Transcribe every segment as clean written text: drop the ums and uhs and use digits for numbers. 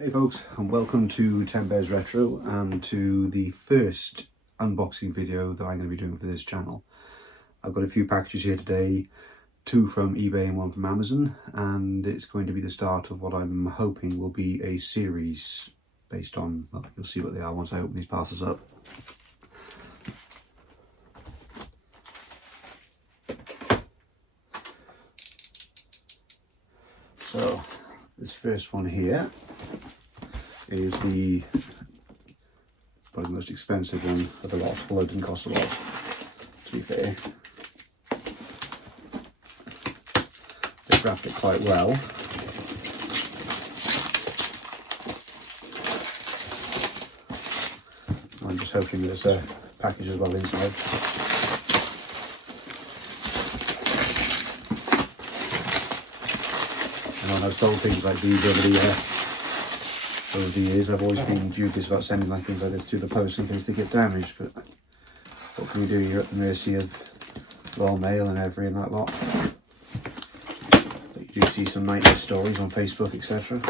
Hey folks, and welcome to 10 Bears Retro and to the first unboxing video that I'm going to be doing for this channel. I've got a few packages here today, two from eBay and one from Amazon, and it's going to be the start of what I'm hoping will be a series based on, well, you'll see what they are once I open these parcels up. So, this first one here is probably the most expensive one of the lot, although it didn't cost a lot, to be fair. They wrapped it quite well. I'm just hoping there's a package as well inside. And when I've sold things like these over the years, I've always been dubious about sending like things like this through the post in case they get damaged, but what can we do? You're at the mercy of Royal Mail and Every and that lot. But you do see some nightmare stories on Facebook, etc.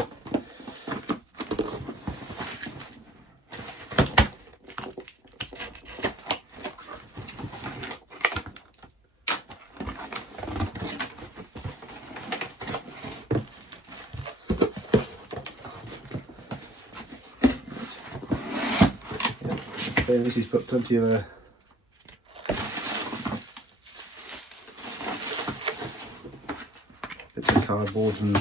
This has put plenty of bits of cardboard and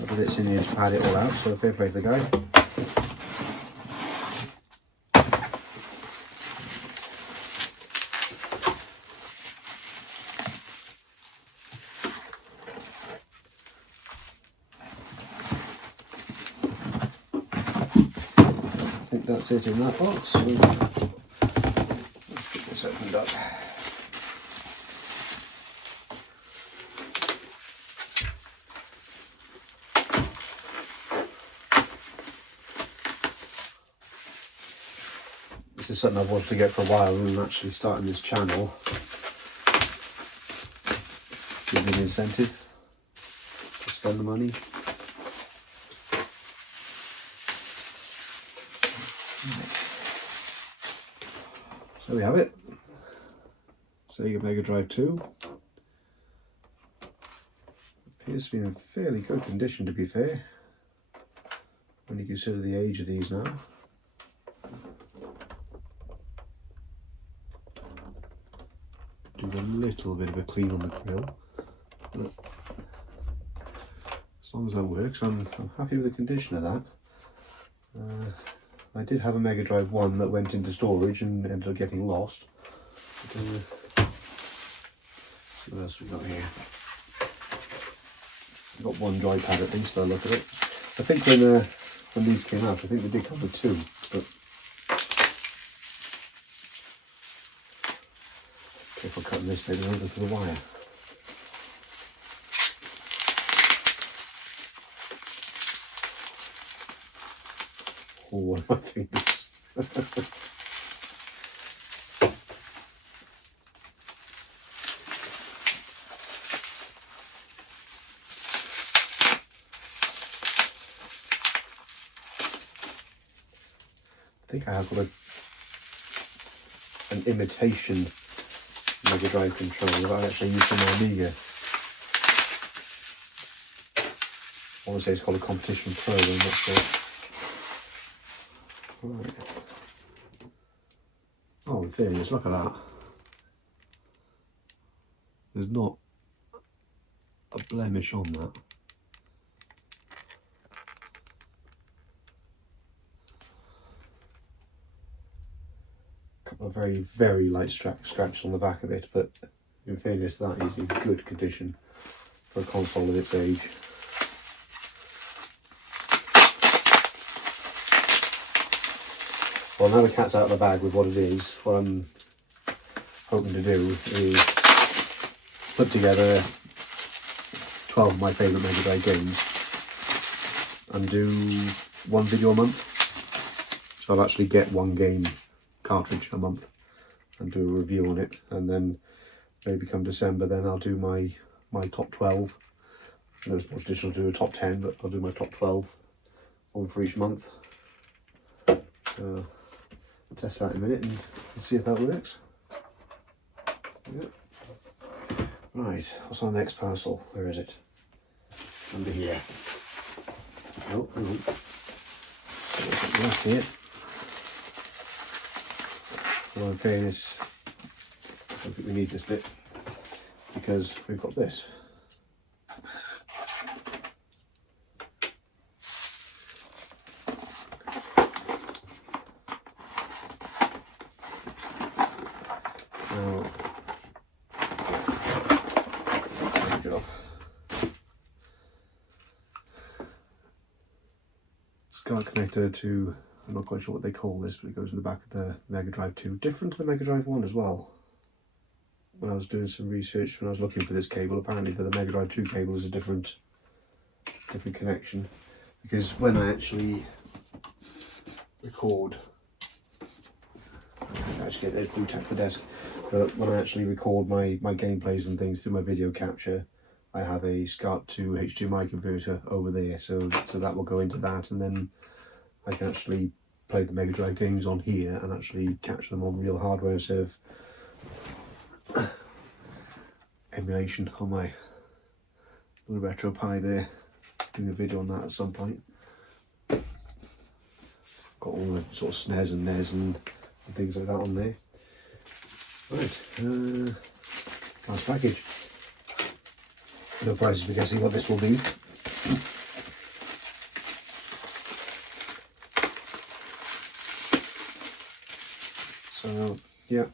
other bits in here to pad it all out, so fair play to the guy. I think that's it in that box, so let's get this opened up. This is something I've wanted to get for a while, and actually starting this channel gives me an incentive to spend the money. So we have it. Sega Mega Drive 2. Appears to be in fairly good condition, to be fair, when you consider the age of these now. Do a little bit of a clean on the grill, but as long as that works, I'm happy with the condition of that. I did have a Mega Drive 1 that went into storage and ended up getting lost. But, see what else we got here. We've got one joypad at least by the look of it. I think when these came out, I think they did come with two, but careful cutting this bit over to the wire. Oh, one of my fingers. I think I have got an imitation Mega Drive controller that I actually use for my Amiga. I want to say it's called a Competition Pro, I'm not sure. Right. Oh, in fairness, look at that. There's not a blemish on that. A couple of very, very light scratches on the back of it, but in fairness, that is in good condition for a console of its age. Well, now the cat's out of the bag with what it is, what I'm hoping to do is put together 12 of my favourite Mega Drive games and do one video a month. So I'll actually get one game cartridge a month and do a review on it, and then maybe come December then I'll do my top 12 I know it's more traditional to do a top 10, but I'll do my top 12, one for each month. So I'll test that in a minute and see if that works. Yep. Right, what's on the next parcel? Where is it? Under here. Oh, left here. Well, in fairness, I don't think we need this bit because we've got this. Now, good job. SCART connector to, I'm not quite sure what they call this, but it goes in the back of the Mega Drive 2. Different to the Mega Drive 1 as well. When I was doing some research, when I was looking for this cable, apparently the Mega Drive 2 cable is a different connection. Because when I actually record, I actually get those blue tack the desk, but when I actually record my gameplays and things through my video capture, I have a SCART to HDMI converter over there, so that will go into that, and then I can actually play the Mega Drive games on here and actually capture them on real hardware instead of emulation on my little RetroPie there. Doing a video on that at some point. Got all the sort of SNES and NES and things like that on there. Right, last package. No prizes for guessing what this will be. So, yeah.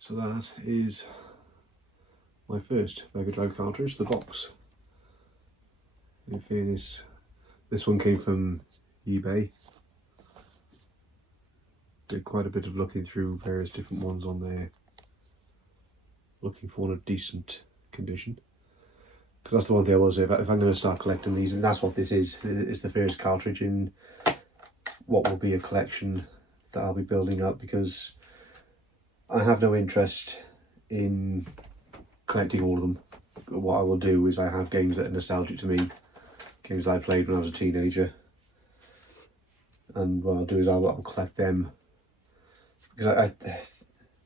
So that is my first Mega Drive cartridge, the box. In fairness, this one came from eBay. Did quite a bit of looking through various different ones on there, looking for one of decent condition. Because that's the one thing I will say, if I'm going to start collecting these, and that's what this is, it's the first cartridge in what will be a collection that I'll be building up, because I have no interest in collecting all of them. What I will do is I have games that are nostalgic to me, games that I played when I was a teenager, and what I'll do is I'll collect them, because I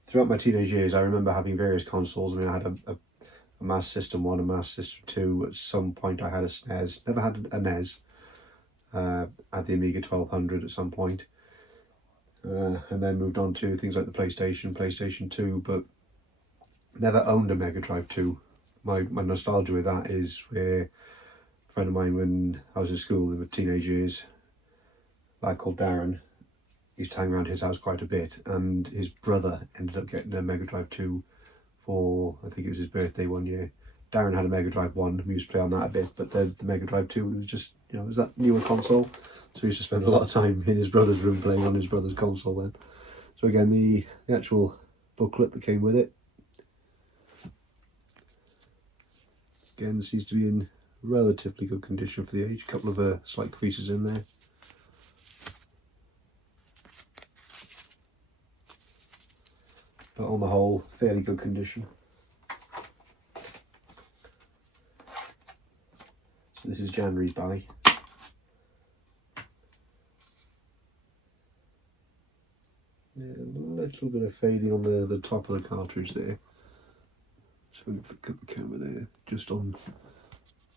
throughout my teenage years I remember having various consoles. I mean, I had a Master System 1, a Master System 2, at some point I had a SNES, never had a NES, I had the Amiga 1200 at some point, and then moved on to things like the PlayStation 2, but never owned a Mega Drive 2. My nostalgia with that is where a friend of mine, when I was in school in the teenage years, a lad called Darren, used to hang around his house quite a bit, and his brother ended up getting a Mega Drive 2 for, I think it was his birthday one year. Darren had a Mega Drive 1, we used to play on that a bit, but the Mega Drive 2 was just, you know, it was that newer console, so we used to spend a lot of time in his brother's room playing on his brother's console then. So again, the actual booklet that came with it, again, seems to be in relatively good condition for the age. A couple of slight creases in there. But on the whole, fairly good condition. So this is January's buy. Yeah, a little bit of fading on the top of the cartridge there. So we can put the camera there, just on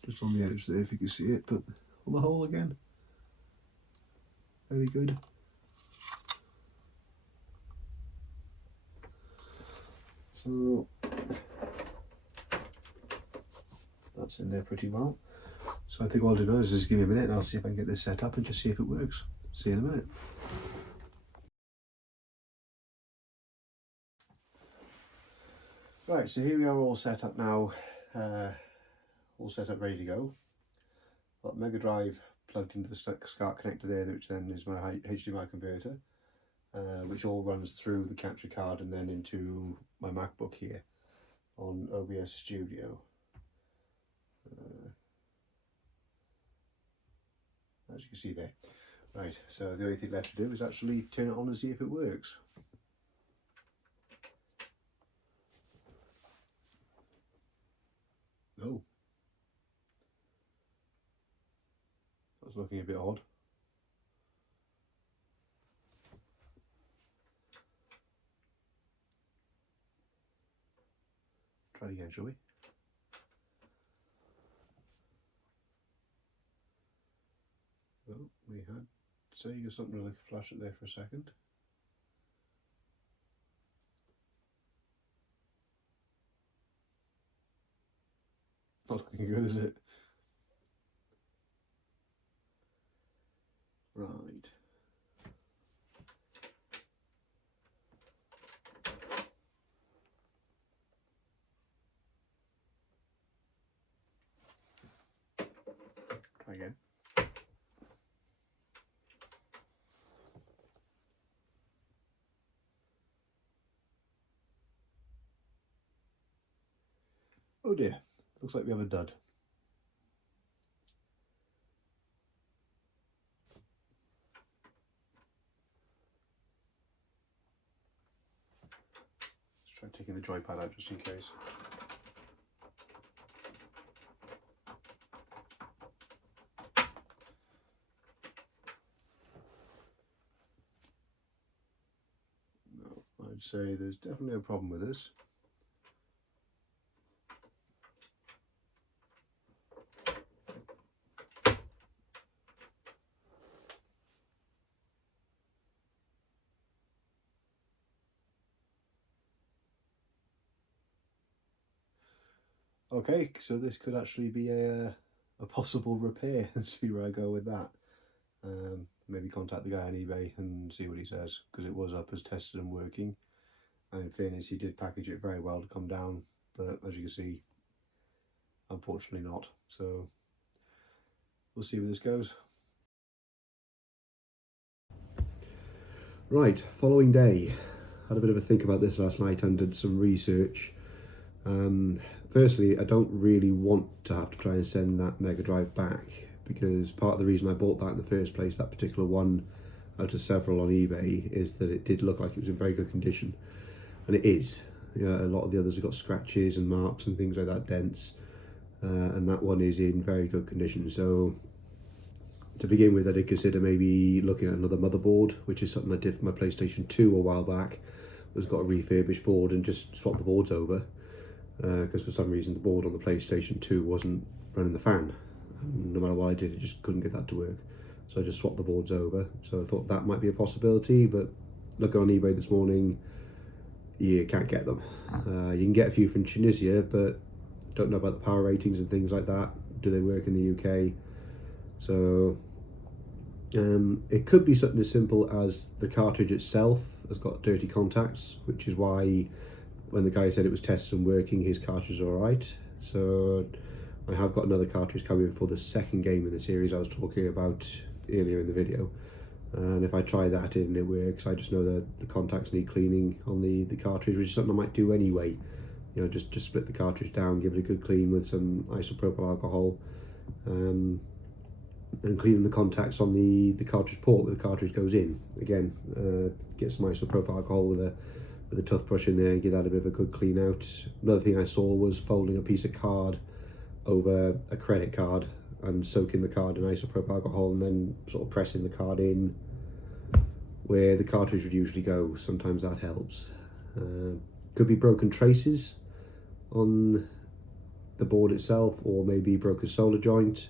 the edge there if you can see it, but on the whole again, very good. So that's in there pretty well. So I think what I'll do now is just give me a minute and I'll see if I can get this set up and just see if it works. See you in a minute. Right, so here we are all set up now, all set up ready to go. Got Mega Drive plugged into the SCART connector there, which then is my HDMI converter, which all runs through the capture card and then into my MacBook here on OBS Studio. As you can see there. Right, so the only thing left to do is actually turn it on and see if it works. Oh, that's looking a bit odd. Try it again, shall we? Oh, we had Sega something like a flash it there for a second. Not looking good, is it? Right. Try again. Oh dear, looks like we have a dud. Let's try taking the joypad out just in case. No, I'd say there's definitely a problem with this. Okay, so this could actually be a possible repair and see where I go with that. Maybe contact the guy on eBay and see what he says, because it was up as tested and working. And in fairness, he did package it very well to come down, but as you can see, unfortunately not. So we'll see where this goes. Right, following day. Had a bit of a think about this last night and did some research. Firstly, I don't really want to have to try and send that Mega Drive back, because part of the reason I bought that in the first place, that particular one out of several on eBay, is that it did look like it was in very good condition. And it is. You know, a lot of the others have got scratches and marks and things like that, dents. And that one is in very good condition. So to begin with, I did consider maybe looking at another motherboard, which is something I did for my PlayStation 2 a while back. Was got a refurbished board and just swapped the boards over. Because for some reason the board on the PlayStation 2 wasn't running the fan. And no matter what I did, it just couldn't get that to work. So I just swapped the boards over. So I thought that might be a possibility, but looking on eBay this morning, you can't get them. You can get a few from Tunisia, but don't know about the power ratings and things like that. Do they work in the UK? So it could be something as simple as the cartridge itself has got dirty contacts, which is why when the guy said it was tested and working, his cartridge is alright. So I have got another cartridge coming for the second game in the series I was talking about earlier in the video. And if I try that in, it works. I just know that the contacts need cleaning on the cartridge, which is something I might do anyway. You know, just split the cartridge down, give it a good clean with some isopropyl alcohol, and cleaning the contacts on the cartridge port where the cartridge goes in. Again, get some isopropyl alcohol with a toothbrush in there and give that a bit of a good clean out. Another thing I saw was folding a piece of card over a credit card and soaking the card in isopropyl alcohol and then sort of pressing the card in where the cartridge would usually go. Sometimes that helps. Could be broken traces on the board itself, or maybe broken solder joint.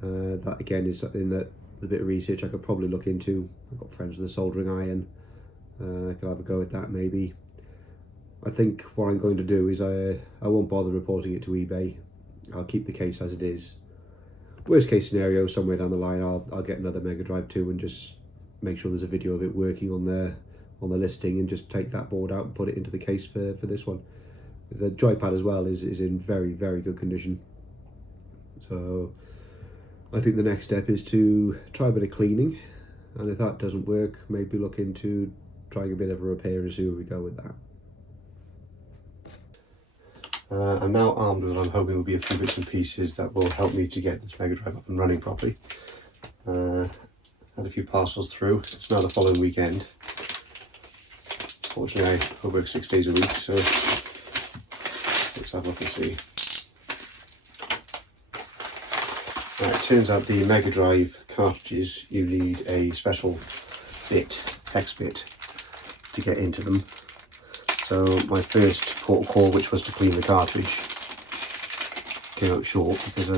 That again is something that with a bit of research I could probably look into. I've got friends with a soldering iron. I could have a go at that maybe. I think what I'm going to do is I won't bother reporting it to eBay. I'll keep the case as it is. Worst case scenario, somewhere down the line I'll get another Mega Drive 2 and just make sure there's a video of it working on the listing, and just take that board out and put it into the case for this one. The joypad as well is in very, very good condition. So I think the next step is to try a bit of cleaning, and if that doesn't work, maybe look into trying a bit of a repair and see where we go with that. I'm now armed with what I'm hoping will be a few bits and pieces that will help me to get this Mega Drive up and running properly. Had a few parcels through. It's now the following weekend. Fortunately, I work 6 days a week, so let's have a look and see. Right, it turns out the Mega Drive cartridges, you need a special bit, hex bit, to get into them. So my first port of call, which was to clean the cartridge, came out short because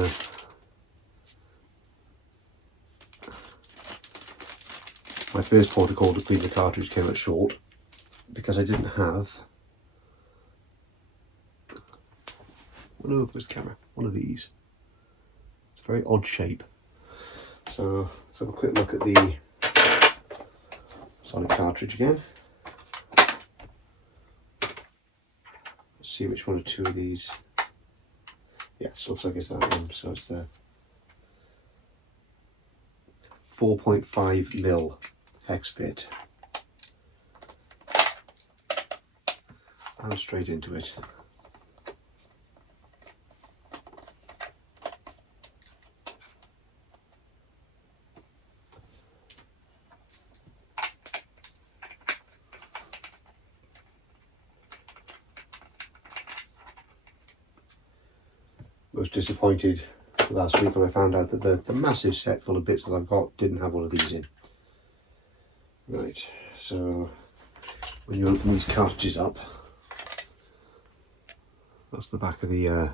my first port of call to clean the cartridge came out short because I didn't have, where's the camera? One of these. It's a very odd shape. So let's have a quick look at the Sonic cartridge again. Let's see which one or two of these. Yeah, it looks like it's that one. So it's the 4.5mm hex bit. And straight into it. I was disappointed last week when I found out that the massive set full of bits that I've got didn't have one of these in. Right, so when you open these cartridges up, that's the back of the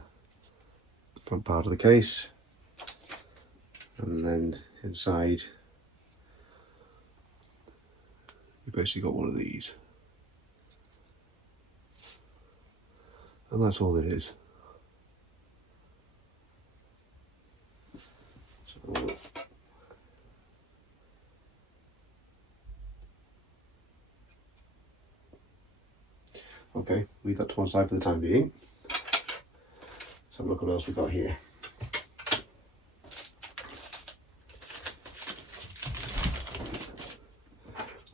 front part of the case, and then inside you basically got one of these, and that's all it is. So, okay, leave that to one side for the time being. Let's have a look what else we've got here.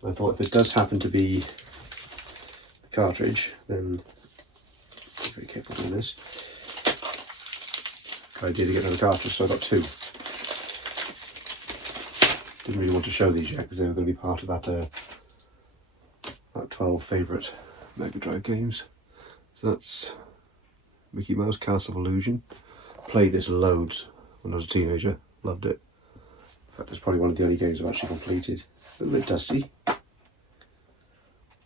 I thought if it does happen to be the cartridge, then be very careful doing this. Good idea to get another cartridge, so I got two. Didn't really want to show these yet because they were going to be part of that 12 favourite Mega Drive games. So that's Mickey Mouse Castle of Illusion. Played this loads when I was a teenager, loved it. In fact, it's probably one of the only games I've actually completed. A little bit dusty,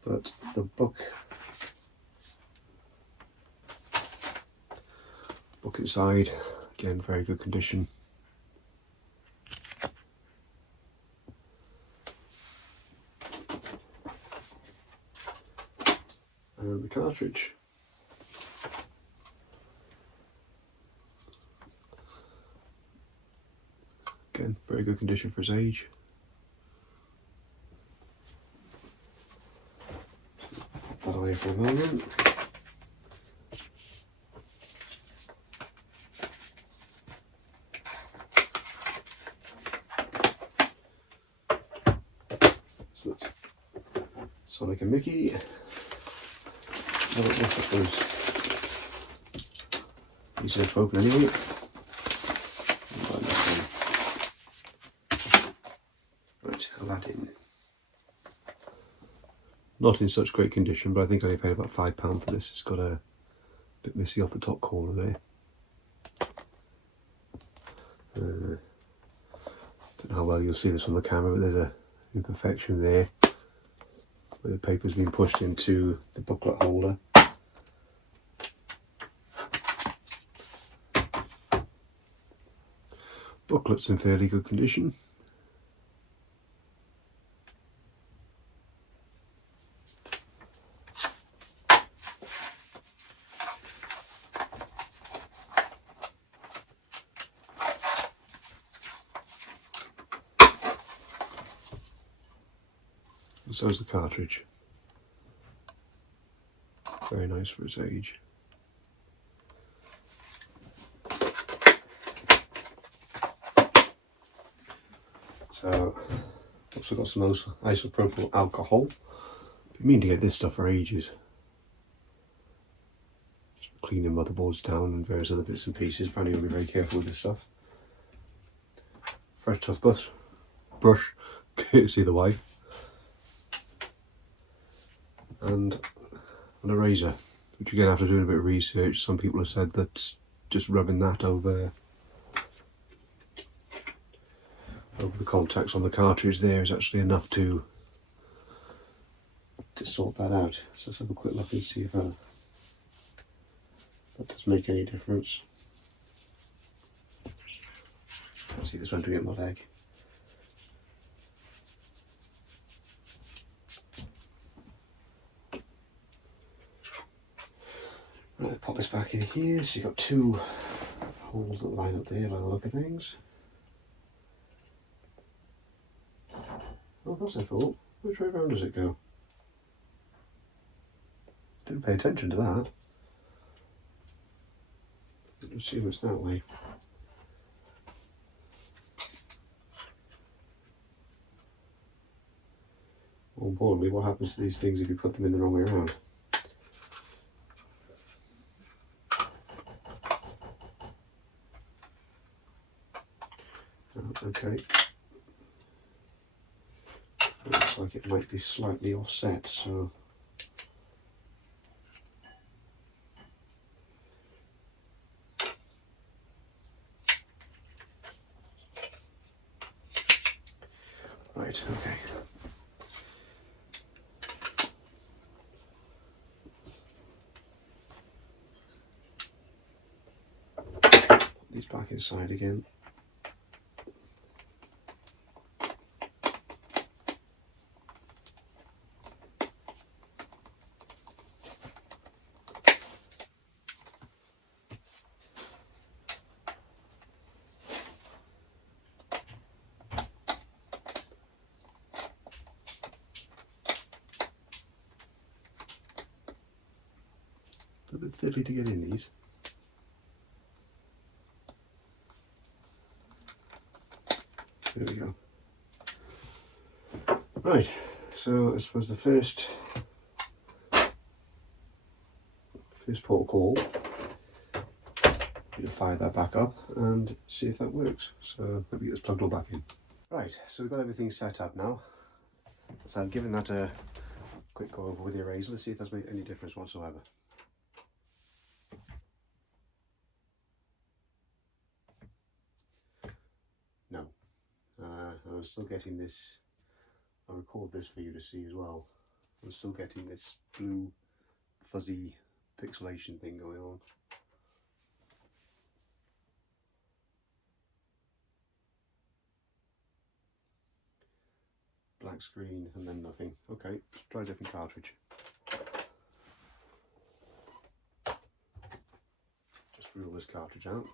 but the book inside, again, very good condition. And the cartridge. Again, very good condition for its age. Put that away for a moment. So that's Sonic and Mickey. I don't know if it was easy to open anyway. Right, Aladdin. Not in such great condition, but I think I only paid about £5 for this. It's got a bit messy off the top corner there. Don't know how well you'll see this on the camera, but there's an imperfection there where the paper's been pushed into the booklet holder. Booklet's in fairly good condition. And so is the cartridge. Very nice for its age. So, also got some isopropyl alcohol. Been meaning to get this stuff for ages. Just cleaning motherboards down and various other bits and pieces. Apparently you'll be very careful with this stuff. Fresh toothbrush, courtesy of the wife. And an eraser, which again, after doing a bit of research, some people have said that just rubbing that over over the contacts on the cartridge there is actually enough to sort that out. So let's have a quick look and see if that does make any difference. Let's see this one doing it my leg. Right, pop this back in here. So you've got two holes that line up there by the look of things. Oh, that's a thought. Which way round does it go? Didn't pay attention to that. Let's see what's that way. More importantly, what happens to these things if you put them in the wrong way around? Okay. Looks like it might be slightly offset, so right, okay. Put these back inside again. A bit fiddly to get in these. There we go. Right, so I suppose the first port call, you fire that back up and see if that works. So let me get this plugged all back in. Right, so we've got everything set up now. So I'm giving that a quick go over with the eraser. Let's see if that's made any difference whatsoever. No. I'm still getting this. I'll record this for you to see as well. I'm still getting this blue fuzzy pixelation thing going on. Black screen and then nothing. Okay, let's try a different cartridge. Just rule this cartridge out.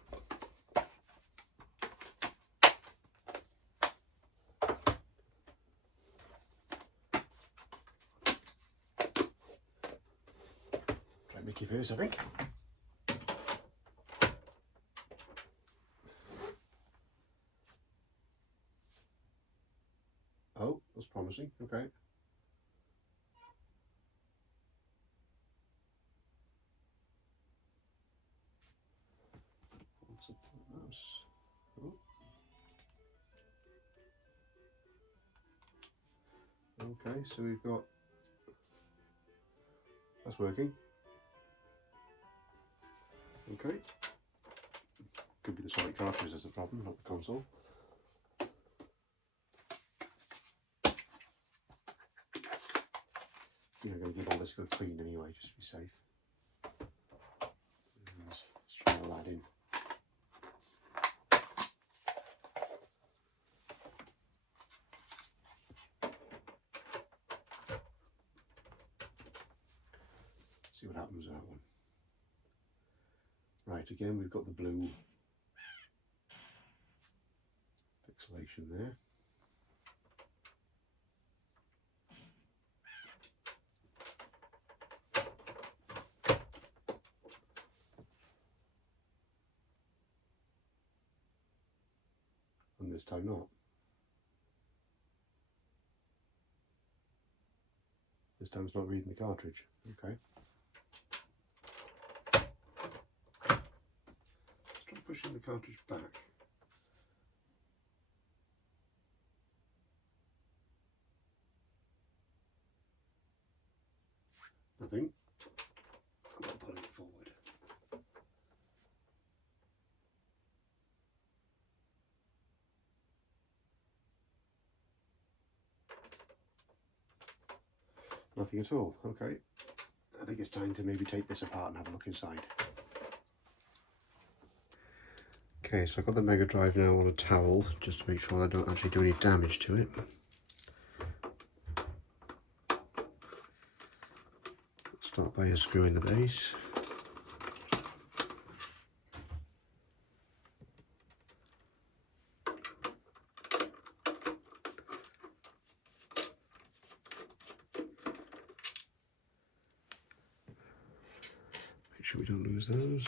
Try Mickey first, I think. Oh, that's promising. Okay. Oh. Okay, so we've got, that's working. Okay. Could be the Sonic cartridge that's the problem, not the console. Yeah, I'm going to give all this a good clean anyway, just to be safe. And let's try all that in. See what happens with that one. Right, again we've got the blue pixelation there. And this time not. This time it's not reading the cartridge. Okay. Let's try pushing the cartridge back. Nothing. I'm not pulling it forward. Nothing at all. Okay. I think it's time to maybe take this apart and have a look inside. Okay, so I've got the Mega Drive now on a towel just to make sure I don't actually do any damage to it. Start by unscrewing the base. Make sure we don't lose those.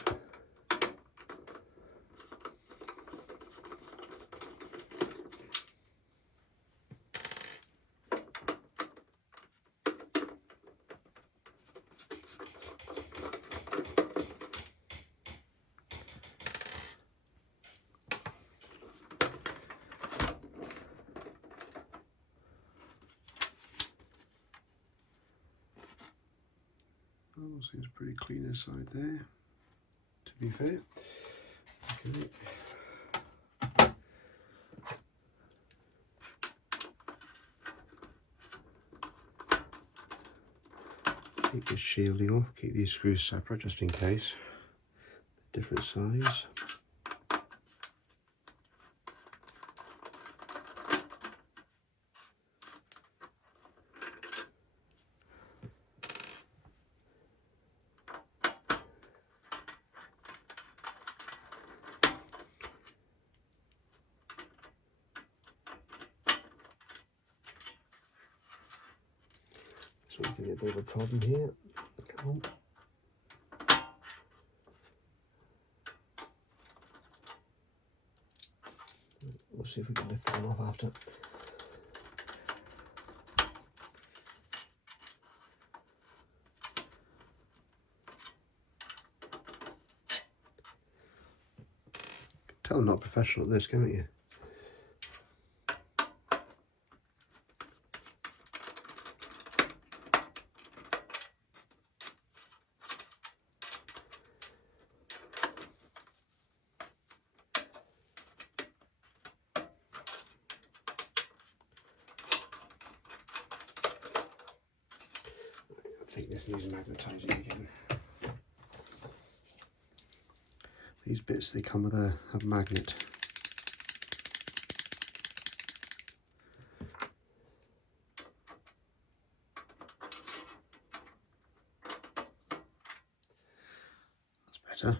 Oh, seems pretty clean inside there, to be fair. Okay. Keep this shielding off, keep these screws separate just in case. Different size. So we can get a bit of a problem here. Come on. We'll see if we can lift that off after. Tell I'm not professional at this, can't you? I think this needs magnetising again. These bits, they come with a magnet. That's better.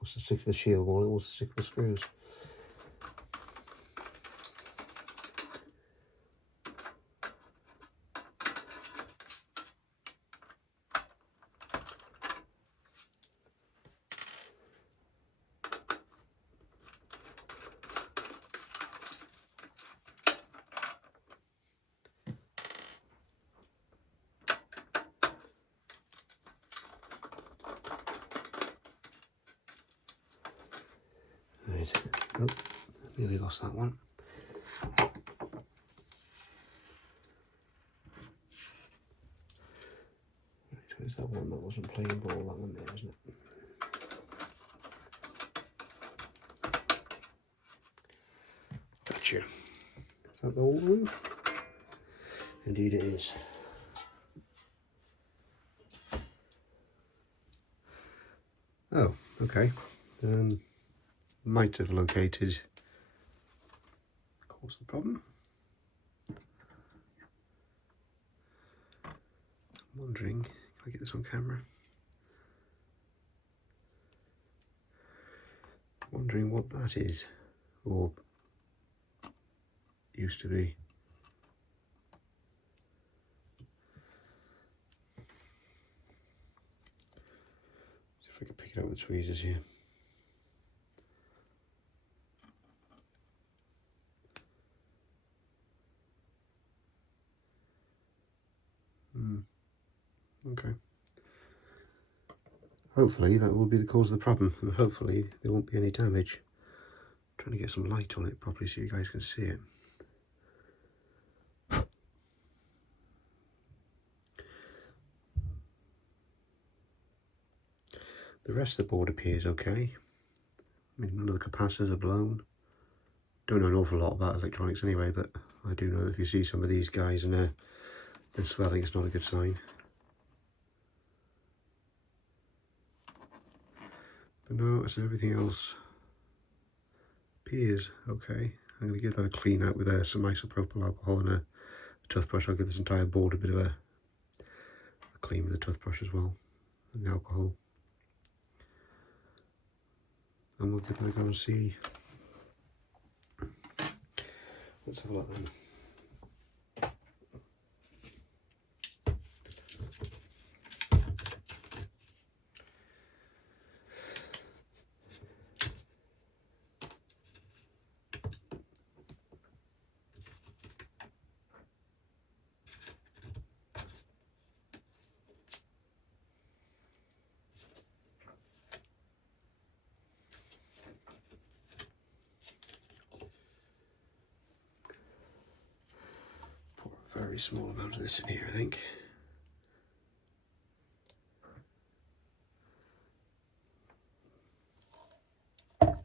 Wants to stick to the shield more, it wants to stick to the screws. Right. Oh, nearly lost that one. Right, where's that one that wasn't playing ball? That one there, isn't it? Gotcha. Is that the old one? Indeed it is. Oh, okay. Might have located cause the problem. I'm wondering, can I get this on camera? Wondering what that is, or used to be. See if I can pick it up with the tweezers here. Okay. Hopefully that will be the cause of the problem, and hopefully there won't be any damage. I'm trying to get some light on it properly so you guys can see it. The rest of the board appears okay. I mean, none of the capacitors are blown. Don't know an awful lot about electronics anyway, but I do know that if you see some of these guys and they're swelling, it's not a good sign. But no, so everything else appears okay. I'm going to give that a clean out with some isopropyl alcohol and a toothbrush. I'll give this entire board a bit of a clean with a toothbrush as well, and the alcohol. And we'll give it a go and see. Let's have a look then. Pour a very small amount of this in here, I think. Got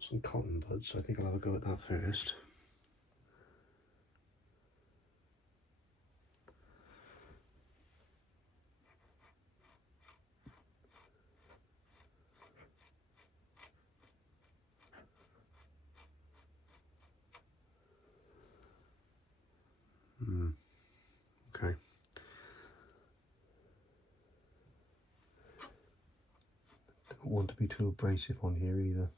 some cotton buds, so I think I'll have a go at that first. Okay. Don't want to be too abrasive on here either.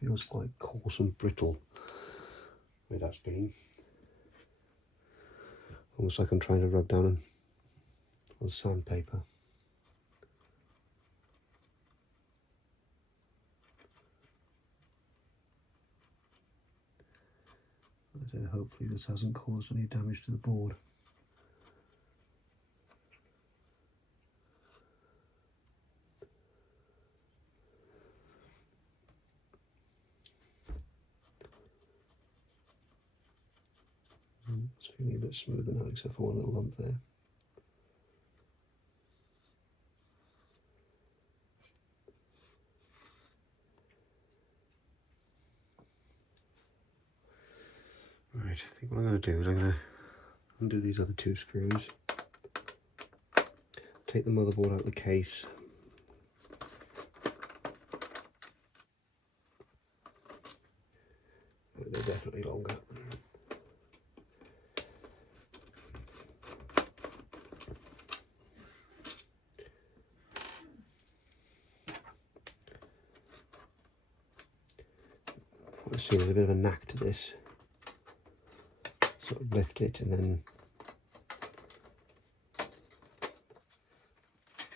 Feels quite coarse and brittle where that's been. Almost like I'm trying to rub down on sandpaper. And hopefully this hasn't caused any damage to the board. It's feeling a bit smoother now, except for one little lump there. Right, I think what I'm going to do is I'm going to undo these other two screws, take the motherboard out of the case, they're definitely longer. I see there's a bit of a knack to this. Sort of lift it and then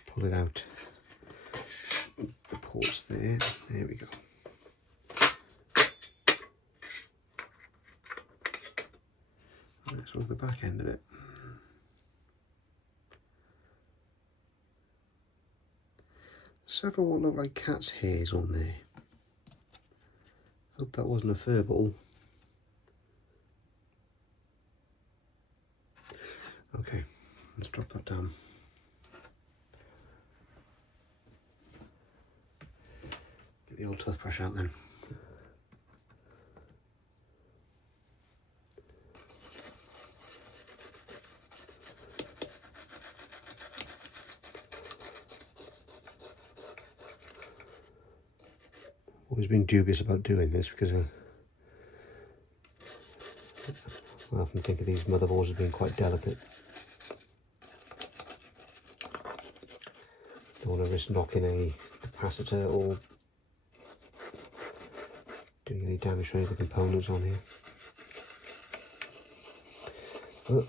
pull it out. The ports there. There we go. That's sort of the back end of it. Several what look like cat's hairs on there. Hope that wasn't a fur ball. Okay, let's drop that down. Get the old toothbrush out then. Always been dubious about doing this because I often think of these motherboards as being quite delicate. Don't want to risk knocking a capacitor or doing any damage to any of the components on here. But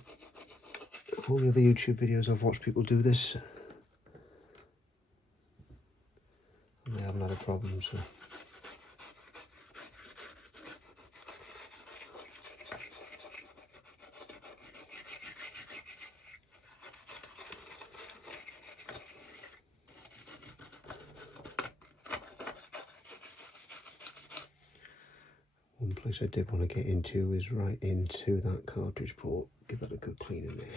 all the other YouTube videos I've watched people do this, and they haven't had a problem, so. One place I did want to get into is right into that cartridge port. Give that a good clean in there.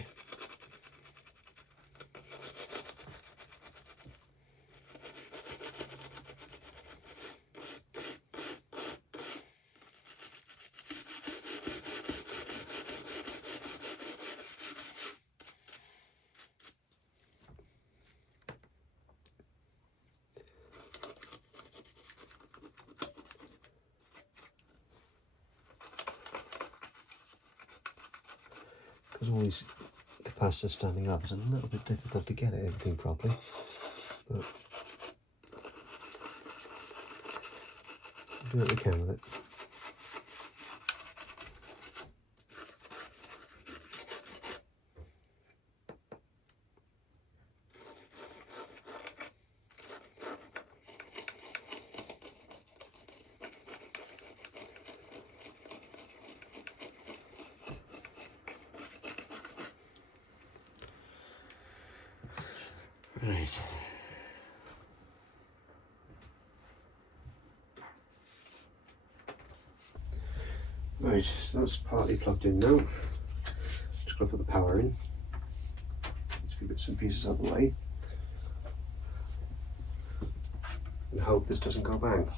Because all these capacitors standing up, it's a little bit difficult to get at everything properly, but do what we can with it. Right. Right, so that's partly plugged in now. Just gotta put the power in. Let's few bits and pieces out of the way. And hope this doesn't go bang.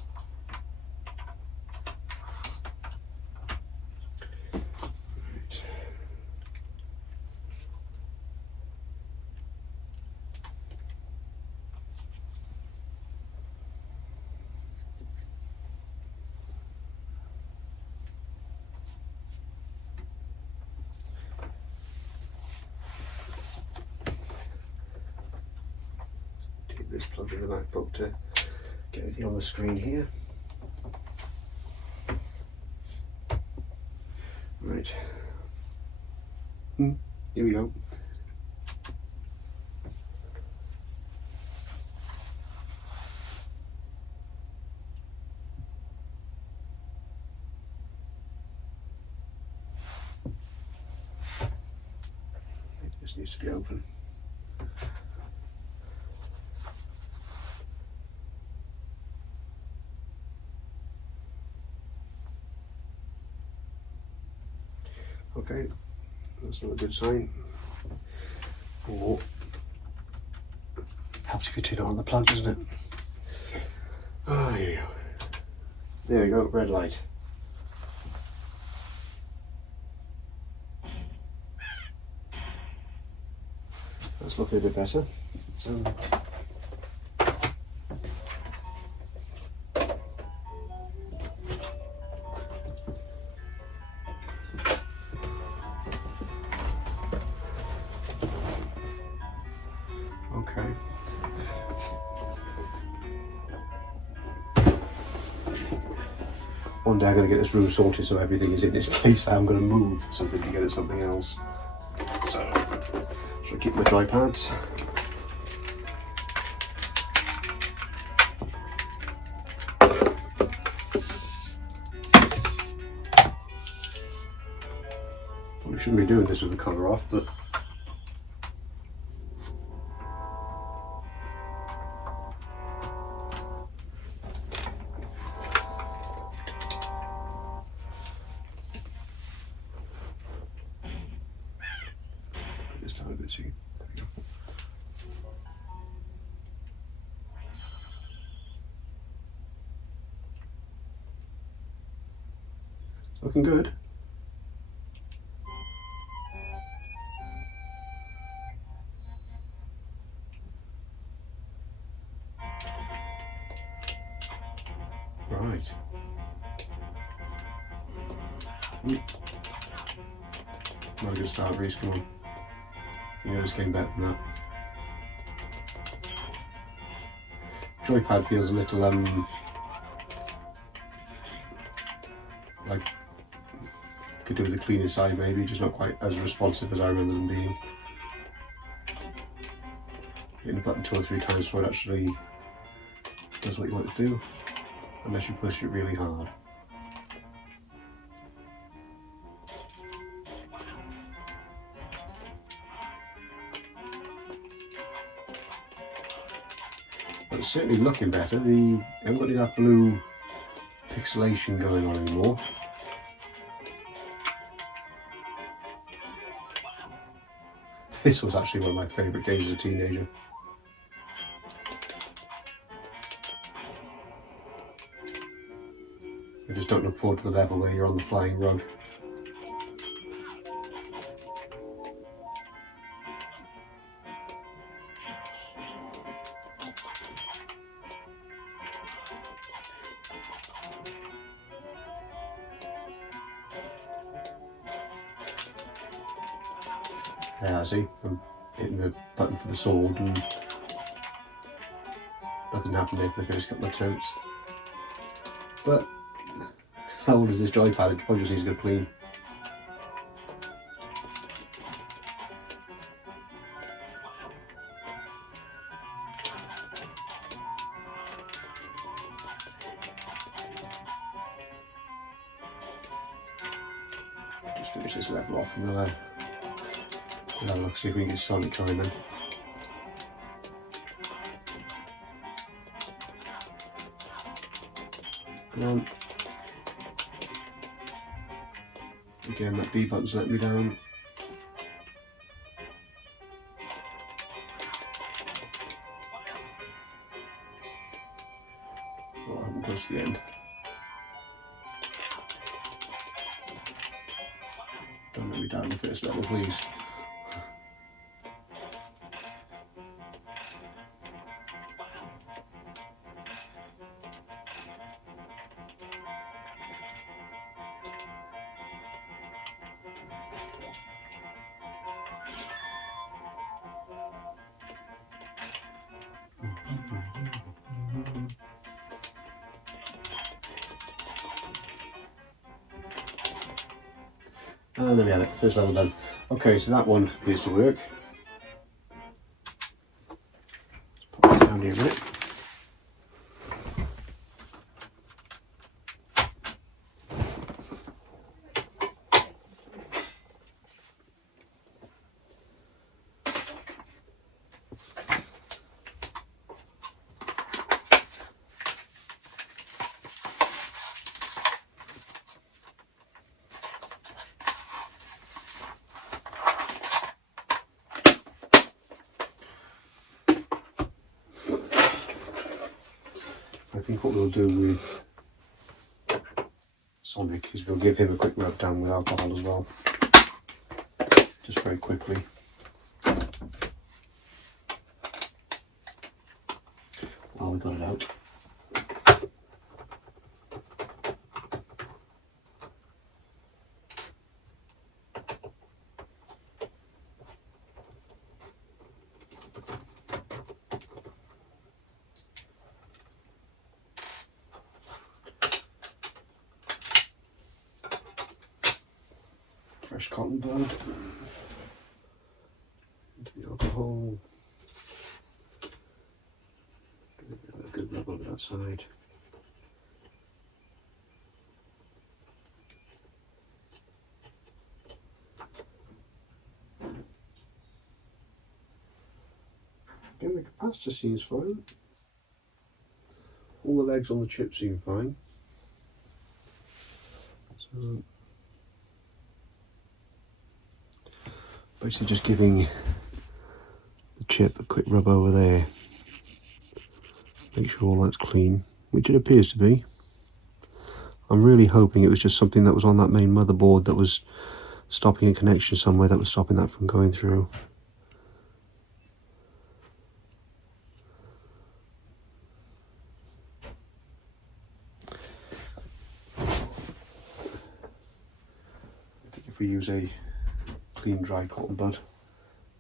This plug in the MacBook to get everything on the screen here. Right. Here we go. This needs to be open. Okay, that's not a good sign. Or helps if you turn it on the plug, doesn't it? Ah, here we go. There we go, red light. That's looking a bit better. So, okay. One day I'm going to get this room sorted so everything is in its place. I'm going to move something to get at something else. So, should I keep my dry pads? Probably shouldn't be doing this with the cover off, but this time a bit too. Looking good. Right. Not a good start, Reese, come on. You know this game better than that. Joypad feels a little like could do with the cleaner side maybe, just not quite as responsive as I remember them being. Hitting the button 2 or 3 times before it actually does what you want it to do, unless you push it really hard. But it's certainly looking better. I haven't got any of that blue pixelation going on anymore. This was actually one of my favourite games as a teenager. I just don't look forward to the level where you're on the flying rug. Yeah, see, I'm hitting the button for the sword and nothing happened there for the first couple of attempts. But how old is this joypad? It probably just needs a good clean. Just finish this level off and we'll have a look, see if we can get Sonic coming then. Come on. Again, that B button's let me down. Oh, I haven't close to the end. Don't let me down the first level, please. And there we have it, first level done. Okay, so that one appears to work. Let's pop this down here a minute. I think what we'll do with Sonic is we'll give him a quick rub down with alcohol as well, just very quickly. While we got it out. Fresh cotton bud, into the alcohol, a good rub over that side. Again, the capacitor seems fine. All the legs on the chip seem fine. So, basically just giving the chip a quick rub over there. Make sure all that's clean, which it appears to be. I'm really hoping it was just something that was on that main motherboard that was stopping a connection somewhere that was stopping that from going through. I think if we use a clean dry cotton bud,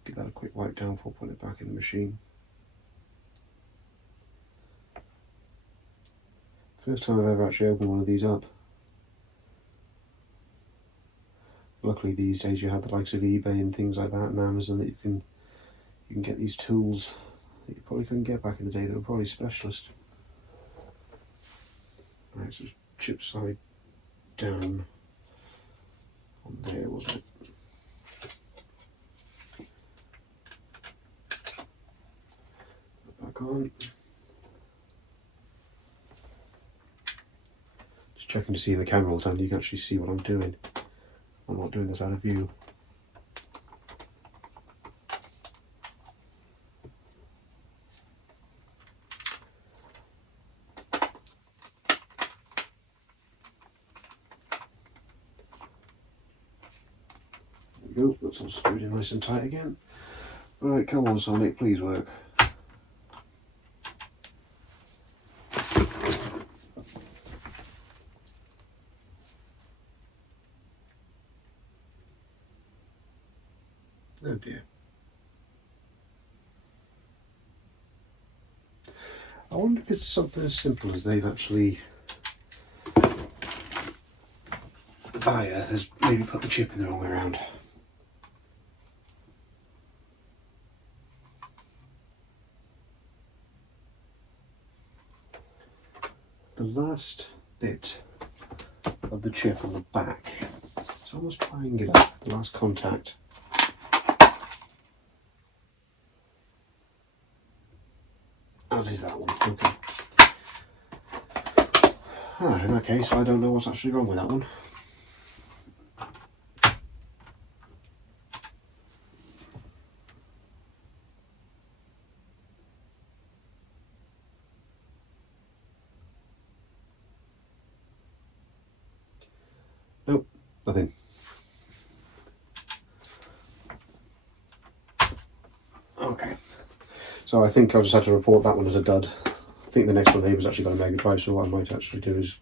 give that a quick wipe down before putting it back in the machine. First time I've ever actually opened one of these up. Luckily these days you have the likes of eBay and things like that and Amazon that you can get these tools that you probably couldn't get back in the day that were probably specialist. Right, so chip side down on there, wasn't it? Back on. checking to see the camera all the time that you can actually see what I'm doing. I'm not doing this out of view. There we go, that's all screwed in nice and tight again. Right, come on Sonic, please work. Oh dear. I wonder if it's something as simple as they've actually, the buyer has maybe put the chip in the wrong way around. The last bit of the chip on the back, it's almost triangular, the last contact. As is that one, okay. In that case, I don't know what's actually wrong with that one. Nope, nothing. Okay, so I think I'll just have to report that one as a dud. I think the next one here was actually got a Mega Drive, so what I might actually do is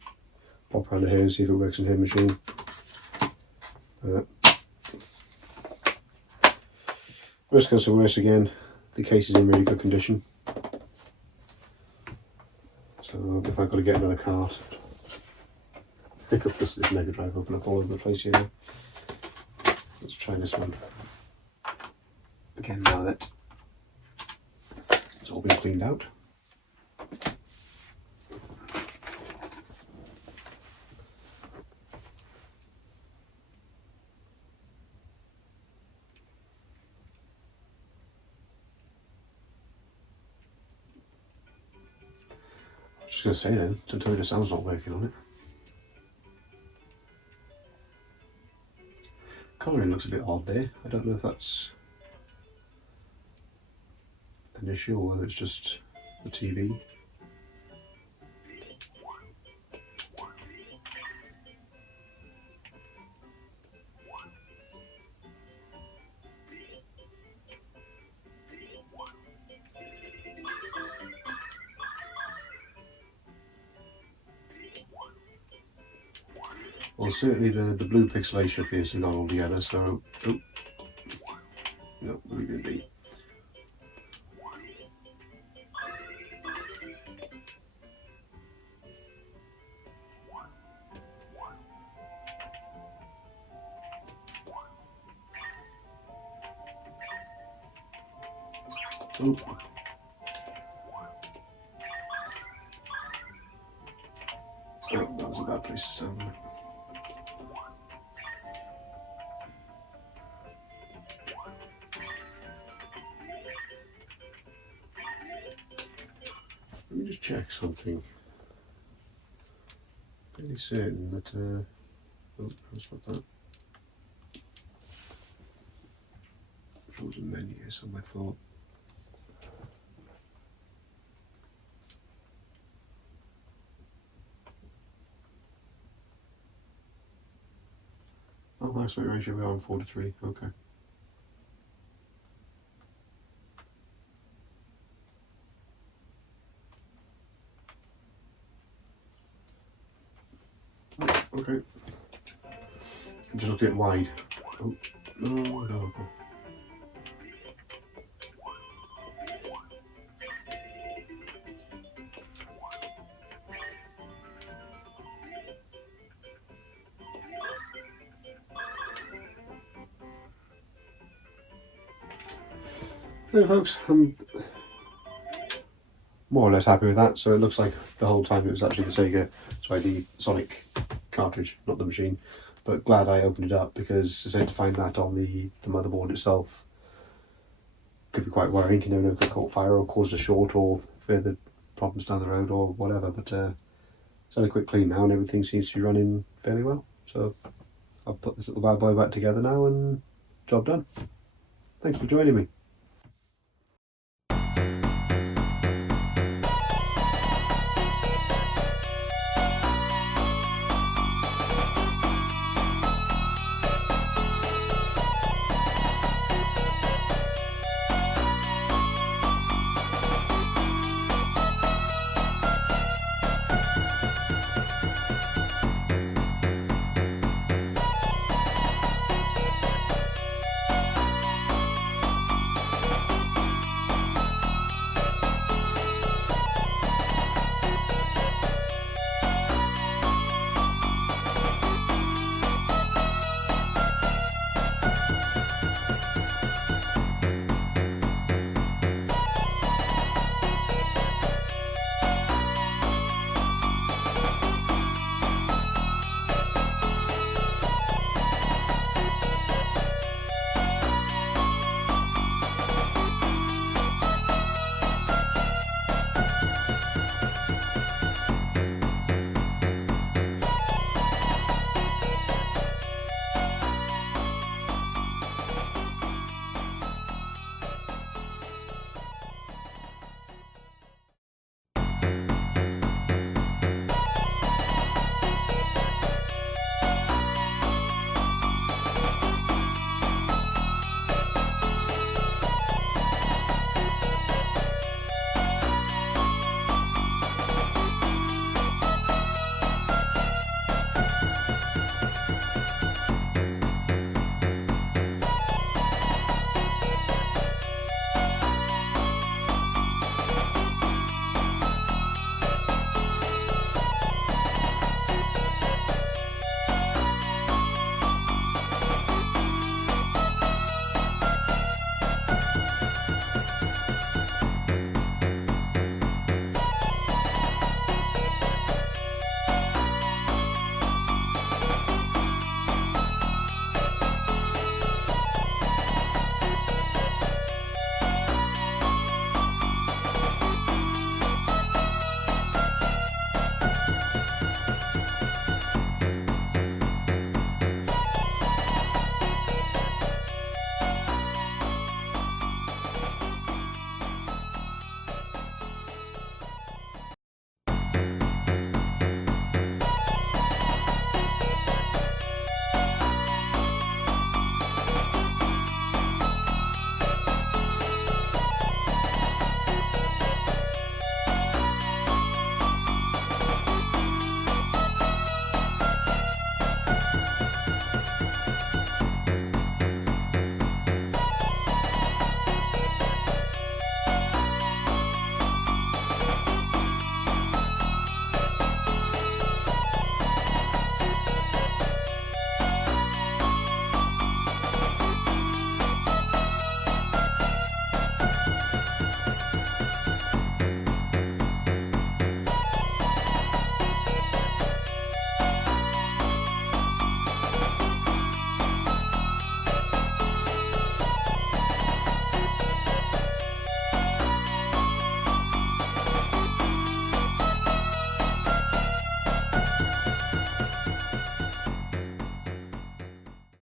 pop around here and see if it works in her machine. Worst comes to worst again, the case is in really good condition. So if I've got to get another cart, pick up this Mega Drive, open up all over the place here. Let's try this one. Again, now that it's all been cleaned out. I was just going to say then, don't tell me the sound's not working on it. Colouring looks a bit odd there. I don't know if that's an issue or whether it's just the TV. Well, certainly the blue pixelation appears to have gone all together, so... Oh. No, leave it be. Oh. Oh, that was a bad place to stand there. Let me just check something. Pretty certain that, oh, that's not that. Frozen menus on my floor. Oh, aspect ratio we are on 4:3, okay. Okay. Just look at it wide. Oh, no, no. There, folks, I'm more or less happy with that. So it looks like the whole time it was actually the Sonic cartridge, not the machine. But glad I opened it up, because I said to find that on the motherboard itself could be quite worrying. You never know, it could caught fire or caused a short or further problems down the road or whatever. But It's had a quick clean now and everything seems to be running fairly well. So I'll put this little bad boy back together now and job done. Thanks for joining me.